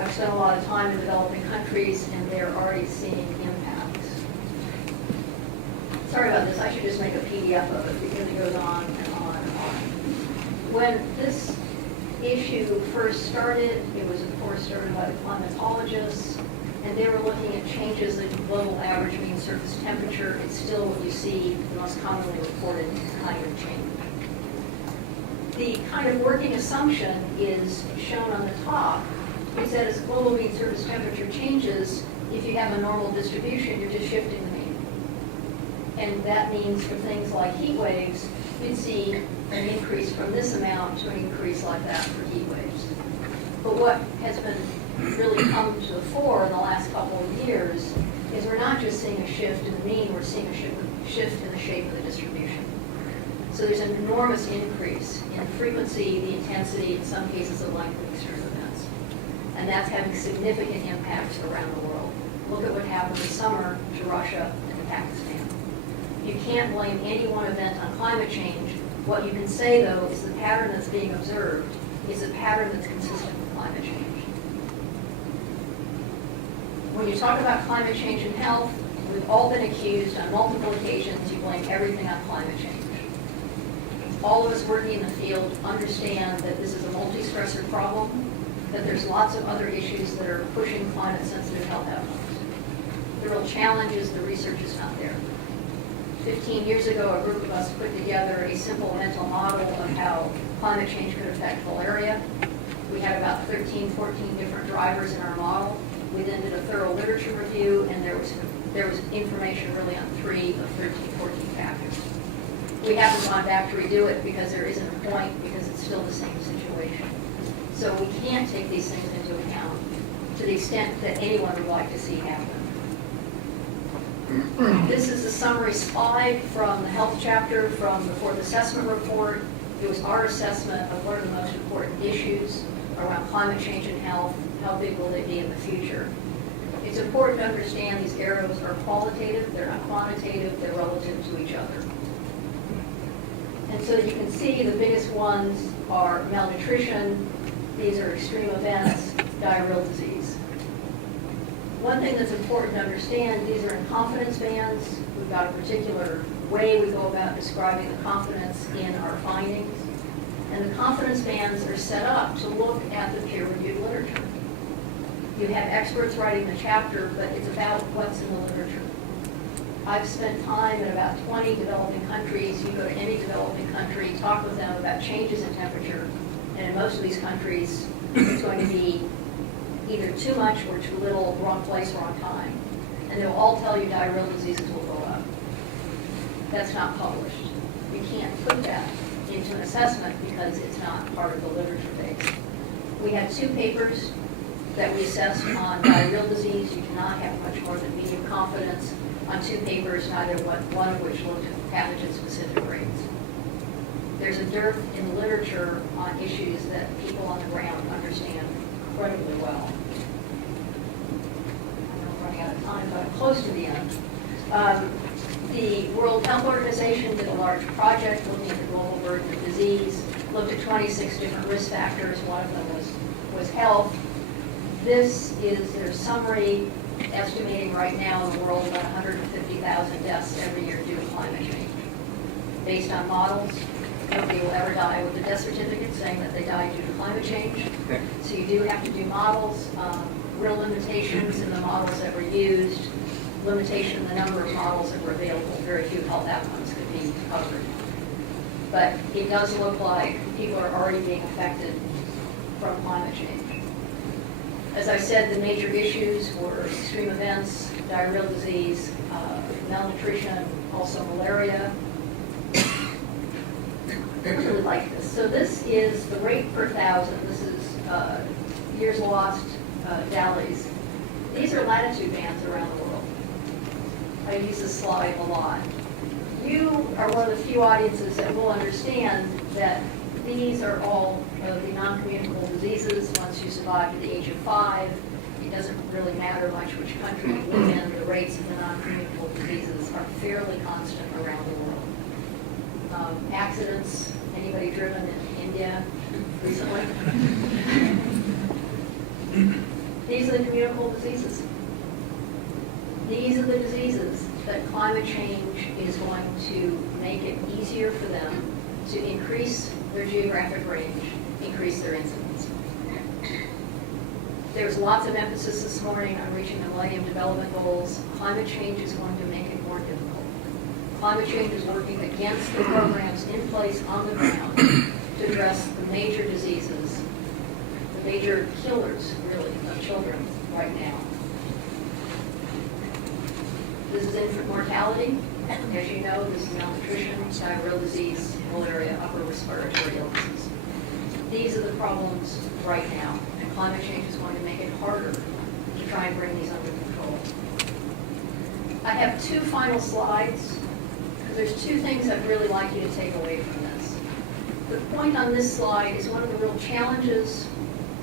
I've spent a lot of time in developing countries, and they're already seeing impacts. Sorry about this, I should just make a PDF of it because it goes on and on and on. When this issue first started, it was of course started by the climatologists, and they were looking at changes in global average mean surface temperature. It's still what you see the most commonly reported kind of change. The kind of working assumption is shown on the top, is that as global mean surface temperature changes, if you have a normal distribution, you're just shifting the mean. And that means for things like heat waves, you'd see an increase from this amount to an increase like that for heat waves. But what has been really come to the fore in the last couple of years is we're not just seeing a shift in the mean, we're seeing a shift in the shape of the distribution. So there's an enormous increase in frequency, the intensity, in some cases, of length of extreme events. And that's having significant impacts around the world. Look at what happened this summer to Russia and to Pakistan. You can't blame any one event on climate change. What you can say, though, is the pattern that's being observed is a pattern that's consistent with climate change. When you talk about climate change and health, we've all been accused on multiple occasions you blame everything on climate change. All of us working in the field understand that this is a multi-stressor problem, that there's lots of other issues that are pushing climate-sensitive health outcomes. The real challenge is the research is not there. 15 years ago, a group of us put together a simple mental model of how climate change could affect malaria. We had about 13, 14 different drivers in our model. We then did a thorough literature review, and there was information really on 3 of 13, 14 factors. We haven't gone back to redo it because there isn't a point, because it's still the same situation. So we can't take these things into account to the extent that anyone would like to see happen. This is a summary slide from the health chapter from the 4th assessment report. It was our assessment of what are the most important issues around climate change and health, how big will they be in the future. It's important to understand these arrows are qualitative, they're not quantitative, they're relative to each other. And so you can see the biggest ones are malnutrition, these are extreme events, diarrheal disease. One thing that's important to understand, these are in confidence bands. We've got a particular way we go about describing the confidence in our findings. And the confidence bands are set up to look at the peer-reviewed literature. You have experts writing the chapter, but it's about what's in the literature. I've spent time in about 20 developing countries. You go to any developing country, talk with them about changes in temperature, and in most of these countries, it's going to be either too much or too little, wrong place, wrong time. And they'll all tell you diarrheal diseases will go up. That's not published. You can't put that into an assessment because it's not part of the literature base. We had 2 papers that we assessed on diarrheal disease. You cannot have much more than medium confidence on 2 papers, neither one of which looked at pathogen-specific rates. There's a dearth in the literature on issues that people on the ground understand incredibly well. I'm running out of time, but I'm close to the end. The World Health Organization did a large project looking at the global burden of disease, looked at 26 different risk factors. One of them was health. This is their summary, estimating right now in the world about 150,000 deaths every year due to climate change. Based on models, nobody will ever die with a death certificate saying that they died due to climate change. So you do have to do models, real limitations in the models that were used, limitation in the number of models that were available. Very few health outcomes could be covered. But it does look like people are already being affected from climate change. As I said, the major issues were extreme events, diarrheal disease, malnutrition, also malaria. I really like this. So this is the rate per thousand. This is years lost, DALYs. These are latitude bands around the world. I use this slide a lot. You are one of the few audiences that will understand that these are all of the non-communicable diseases. Once you survive to the age of 5, it doesn't really matter much which country you live in. The rates of the non-communicable diseases are fairly constant around the world. Accidents, anybody driven in India recently? are the communicable diseases. These are the diseases that climate change is going to make it easier for them to increase their geographic range, increase their incidence. There's lots of emphasis this morning on reaching the Millennium Development Goals. Climate change is going to make it more difficult. Climate change is working against the programs in place on the ground to address the major diseases, the major killers, really, of children right now. This is infant mortality. As you know, this is malnutrition, diarrheal disease, malaria, upper respiratory illnesses. These are the problems right now, and climate change is going to make it harder to try and bring these under control. I have two final slides, because there's two things I'd really like you to take away from this. The point on this slide is one of the real challenges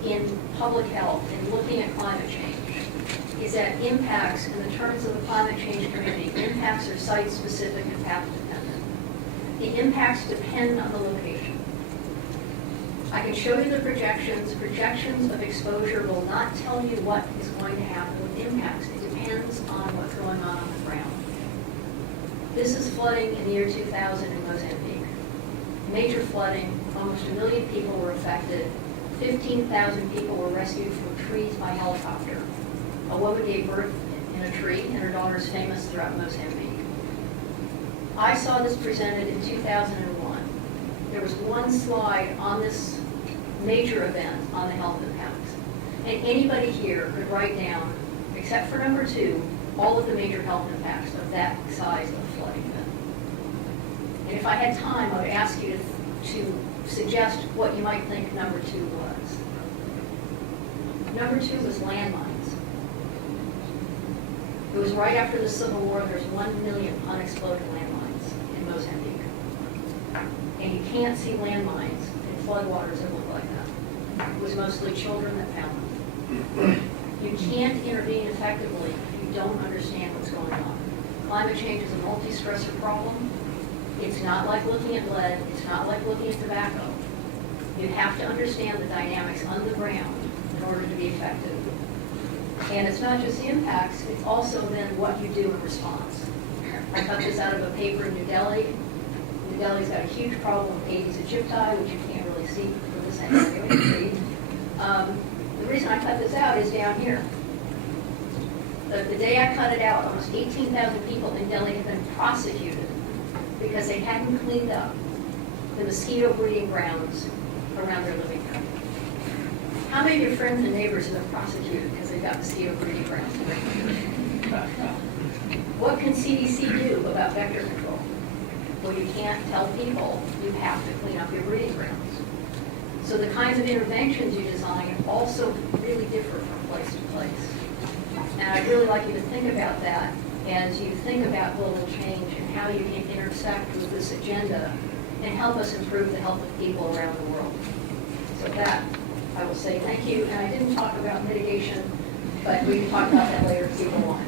in public health in looking at climate change is that impacts, in the terms of the climate change community, impacts are site-specific and path-dependent. The impacts depend on the location. I can show you the projections. Projections of exposure will not tell you what is going to happen with impacts. It depends on what's going on the ground. This is flooding in the year 2000 in Mozambique. Major flooding, almost 1 million people were affected. 15,000 people were rescued from trees by helicopter. A woman gave birth in a tree, and her daughter is famous throughout Mozambique. I saw this presented in 2001. There was one slide on this major event on the health impacts. And anybody here could write down, except for number 2, all of the major health impacts of that size of flooding event. And if I had time, I would ask you to suggest what you might think number 2 was. Number 2 was landmines. It was right after the Civil War. There's 1 million unexploded landmines in Mozambique. And you can't see landmines in floodwaters that look like that. It was mostly children that found them. You can't intervene effectively if you don't understand what's going on. Climate change is a multi-stressor problem. It's not like looking at lead. It's not like looking at tobacco. You have to understand the dynamics on the ground in order to be effective. And it's not just the impacts, it's also then what you do in response. I cut this out of a paper in New Delhi. New Delhi's got a huge problem with Aedes aegypti, which you can't really see from this angle. The reason I cut this out is down here. The day I cut it out, almost 18,000 people in Delhi have been prosecuted because they hadn't cleaned up the mosquito breeding grounds around their living room. How many of your friends and neighbors have been prosecuted because they've got mosquito breeding grounds? What can CDC do about vector control? Well, you can't tell people you have to clean up your breeding grounds. So the kinds of interventions you design also really differ from place to place. And I'd really like you to think about that as you think about global change and how you can intersect with this agenda and help us improve the health of people around the world. So with that, I will say thank you. And I didn't talk about mitigation, but we can talk about that later if people want.